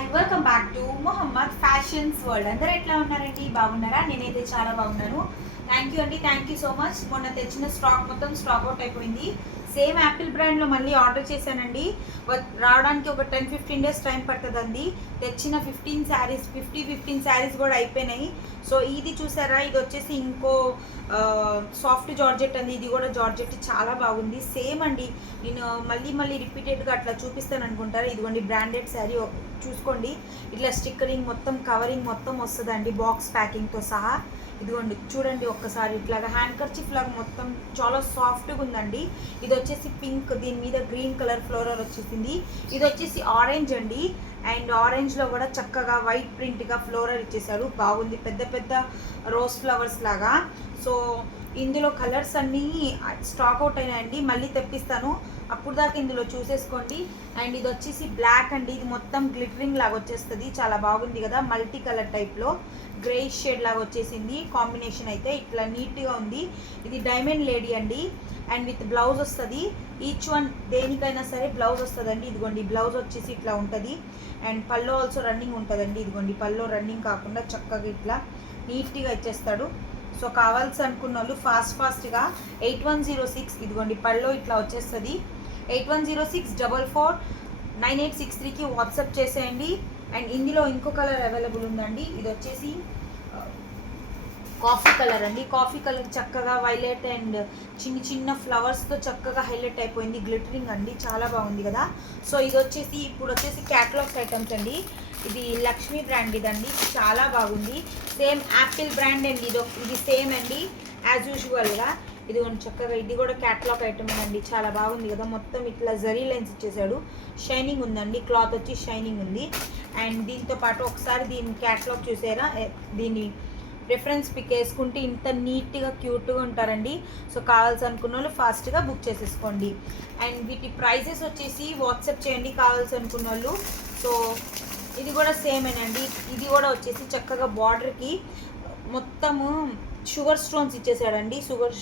Hi welcome back to Mohammed fashions world. అందరూ ఎట్లా ఉన్నారండి? బాగున్నారా? నేనైతే చాలా బాగున్నాను. థ్యాంక్ యూ అండి, థ్యాంక్ యూ సో మచ్. మొన్న తెచ్చిన స్టాక్ మొత్తం స్టాక్ అవుట్ అయిపోయింది. సేమ్ యాపిల్ బ్రాండ్లో మళ్ళీ ఆర్డర్ చేశానండి. రావడానికి ఒక 10-15 డేస్ టైం పడుతుందండి. తెచ్చిన 15 శారీస్ కూడా అయిపోయినాయి. సో ఇది చూసారా, ఇది వచ్చేసి ఇంకో సాఫ్ట్ జార్జెట్ అండి. ఇది కూడా జార్జెట్ చాలా బాగుంది. సేమ్ అండి, నేను మళ్ళీ రిపీటెడ్గా అట్లా చూపిస్తాను అనుకుంటారు. ఇదిగోండి బ్రాండెడ్ శారీ చూసుకోండి. ఇట్లా స్టిక్కరింగ్ మొత్తం కవరింగ్ మొత్తం వస్తుందండి, బాక్స్ ప్యాకింగ్తో సహా. ఇదిగోండి చూడండి ఒక్కసారి, ఇట్లాగా హ్యాండ్ కర్చీఫ్ లాగా మొత్తం చాలా సాఫ్ట్గా ఉందండి. ఇది వచ్చేసి పింక్, దీని మీద గ్రీన్ కలర్ ఫ్లోరల్ వచ్చేసింది. ఇది వచ్చేసి ఆరెంజ్ అండి, అండ్ ఆరెంజ్లో కూడా చక్కగా వైట్ ప్రింట్గా ఫ్లోరల్ ఇచ్చేసాడు. బాగుంది, పెద్ద పెద్ద రోజ్ ఫ్లవర్స్ లాగా. సో ఇందులో కలర్స్ అన్నీ స్టాక్ అవుట్ అయినాయండి, మళ్ళీ తెప్పిస్తాను, అప్పుడు దాకా ఇందులో చూసేసుకోండి. అండ్ ఇది వచ్చేసి బ్లాక్ అండి, ఇది మొత్తం గ్లిటరింగ్ లాగా వచ్చేస్తుంది. చాలా బాగుంది కదా, మల్టీ కలర్ టైప్లో గ్రే షేడ్ లాగా వచ్చేసింది. కాంబినేషన్ అయితే ఇట్లా నీట్గా ఉంది. ఇది డైమండ్ లేడీ అండి, అండ్ విత్ బ్లౌజ్ వస్తుంది. ఈచ్ వన్ దేనికైనా సరే బ్లౌజ్ వస్తుందండి. ఇదిగోండి బ్లౌజ్ వచ్చేసి ఇట్లా ఉంటుంది. అండ్ పల్లో ఆల్సో రన్నింగ్ ఉంటుందండి. ఇదిగోండి పల్లో రన్నింగ్ కాకుండా చక్కగా ఇట్లా నీట్గా ఇచ్చేస్తాడు. సో కావాల్సి అనుకున్న వాళ్ళు ఫాస్ట్గా 8106, ఇదిగోండి పల్లో ఇట్లా వచ్చేస్తుంది. 8106449863కి వాట్సాప్ చేసేయండి. అండ్ ఇందులో ఇంకో కలర్ అవైలబుల్ ఉందండి. ఇది వచ్చేసి కాఫీ కలర్ అండి. కాఫీ కలర్ చక్కగా వైలెట్ అండ్ చిన్న ఫ్లవర్స్తో చక్కగా హైలైట్ అయిపోయింది. గ్లిటరింగ్ అండి, చాలా బాగుంది కదా. సో ఇది వచ్చేసి ఇప్పుడు వచ్చేసి క్యాటలాగ్స్ ఐటమ్స్ అండి. ఇది లక్ష్మీ బ్రాండ్ ఇదండి, చాలా బాగుంది. సేమ్ యాపిల్ బ్రాండ్ అండి, ఇది సేమ్ అండి యాజ్ యూజువల్గా. ఇది చక్కగా ఇది కూడా క్యాటలాగ్ ఐటమ్ అండి, చాలా బాగుంది కదా. మొత్తం ఇట్లా జరీ లైన్స్ ఇచ్చేసాడు, షైనింగ్ ఉందండి, క్లాత్ వచ్చి షైనింగ్ ఉంది. అండ్ దీంతో పాటు ఒకసారి దీని క్యాటలాగ్ చూసారా, దీని రెఫరెన్స్ పిక్ వేసుకుంటే ఇంత నీట్గా క్యూట్గా ఉంటారండి. సో కావాల్సి అనుకున్న వాళ్ళు ఫాస్ట్గా బుక్ చేసేసుకోండి. అండ్ వీటి ప్రైజెస్ వచ్చేసి వాట్సాప్ చేయండి కావాల్సి అనుకున్న వాళ్ళు. సో ఇది కూడా సేమేనండి. ఇది కూడా వచ్చేసి చక్కగా బార్డర్కి మొత్తము షుగర్ స్టోన్స్ ఇచ్చేసాడండి, షుగర్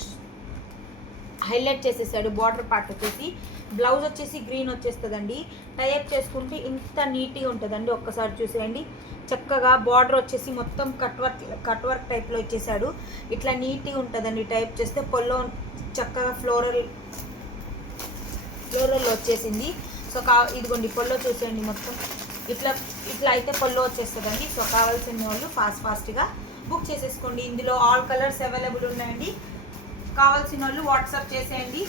హైలైట్ చేసేసాడు. బార్డర్ పార్ట్ వచ్చేసి బ్లౌజ్ వచ్చేసి గ్రీన్ వచ్చేస్తుందండి. టైప్ చేసుకుంటే ఇంత నీట్గా ఉంటుందండి. ఒక్కసారి చూసేయండి, చక్కగా బార్డర్ వచ్చేసి మొత్తం కట్ వర్క్ టైప్లో ఇచ్చేసాడు. ఇట్లా నీట్గా ఉంటుందండి టైప్ చేస్తే. పొల్లో చక్కగా ఫ్లోరల్ వచ్చేసింది. సో ఇదిగోండి పొల్లో చూసేయండి, మొత్తం ఇట్లా అయితే పొల్లో వచ్చేస్తుందండి. సో కావాల్సిన వాళ్ళు ఫాస్ట్గా బుక్ చేసేసుకోండి. ఇందులో ఆల్ కలర్స్ అవైలబుల్ ఉన్నాయండి, కావాల్సిన వాళ్ళు వాట్సాప్ చేసేయండి.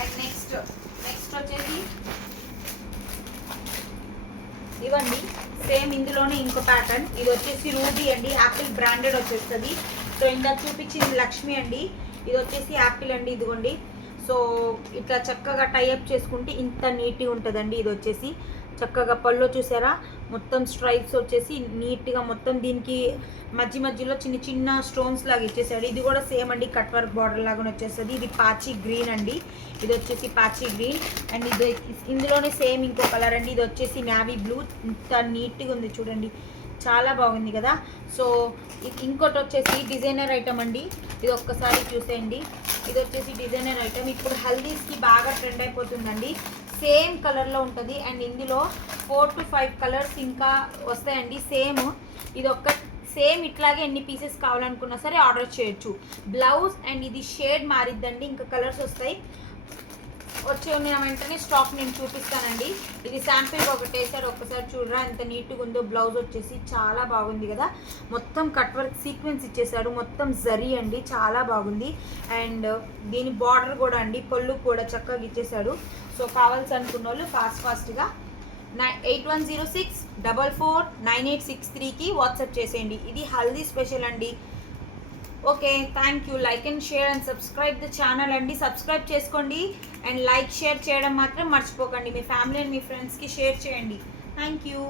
అండ్ నెక్స్ట్ వచ్చేసి ఇవ్వండి, సేమ్ ఇందులోనే ఇంకో ప్యాటర్న్. ఇది వచ్చేసి రూబీ అండి, యాపిల్ బ్రాండెడ్ వచ్చేస్తుంది. సో ఇందాక చూపించింది లక్ష్మి అండి, ఇది వచ్చేసి యాపిల్ అండి. ఇదిగోండి, సో ఇట్లా చక్కగా టైఅప్ చేసుకుంటే ఇంత నీట్గా ఉంటుందండి. ఇది వచ్చేసి చక్కగా పళ్ళు చూసారా, మొత్తం స్ట్రైప్స్ వచ్చేసి నీట్గా మొత్తం దీనికి మధ్యలో చిన్న స్టోన్స్ లాగా ఇచ్చేసాడు. ఇది కూడా సేమ్ అండి, కట్ వర్క్ బార్డర్ లాగా వచ్చేస్తుంది. ఇది పాచి గ్రీన్ అండి, ఇది వచ్చేసి పాచి గ్రీన్. అండ్ ఇది ఇందులోనే సేమ్ ఇంకో కలర్ అండి, ఇది వచ్చేసి నావీ బ్లూ. ఇంత నీట్గా ఉంది చూడండి, చాలా బాగుంది కదా. సో ఇంకోటి వచ్చేసి డిజైనర్ ఐటమ్ అండి, ఇది ఒక్కసారి చూసేయండి. ఇది వచ్చేసి డిజైనర్ ఐటమ్, ఇప్పుడు హల్దీస్కి బాగా ట్రెండ్ అయిపోతుందండి. సేమ్ కలర్లో ఉంటుంది. అండ్ ఇందులో 4 to 5 కలర్స్ ఇంకా వస్తాయండి. ఇది సేమ్ ఇట్లాగే ఎన్ని పీసెస్ కావాలనుకున్నా సరే ఆర్డర్ చేయొచ్చు. బ్లౌజ్ అండ్ ఇది షేడ్ మారిద్దండి, ఇంకా కలర్స్ వస్తాయి. ఉన్న వెంటనే స్టాక్ నేను చూపిస్తానండి. ఇది శాంపిల్ ఒకటి వేసారు, ఒక్కసారి చూడరా ఎంత నీట్గా ఉందో. బ్లౌజ్ వచ్చేసి చాలా బాగుంది కదా, మొత్తం కట్ వర్క్ సీక్వెన్స్ ఇచ్చేసాడు, మొత్తం జరీ అండి, చాలా బాగుంది. అండ్ దీని బార్డర్ కూడా అండి, పళ్ళు కూడా చక్కగా ఇచ్చేసాడు. సో కావాల్సి అనుకున్న వాళ్ళు ఫాస్ట్గా 8106449863కి వాట్సాప్ చేసేయండి. ఇది హల్దీ స్పెషల్ అండి. Okay, thank you. Like and share and subscribe the channel అండి. సబ్స్క్రైబ్ చేసుకోండి అండ్ లైక్ షేర్ చేయడం మాత్రం మర్చిపోకండి. మీ ఫ్యామిలీ అండ్ మీ ఫ్రెండ్స్కి షేర్ చేయండి. Thank you.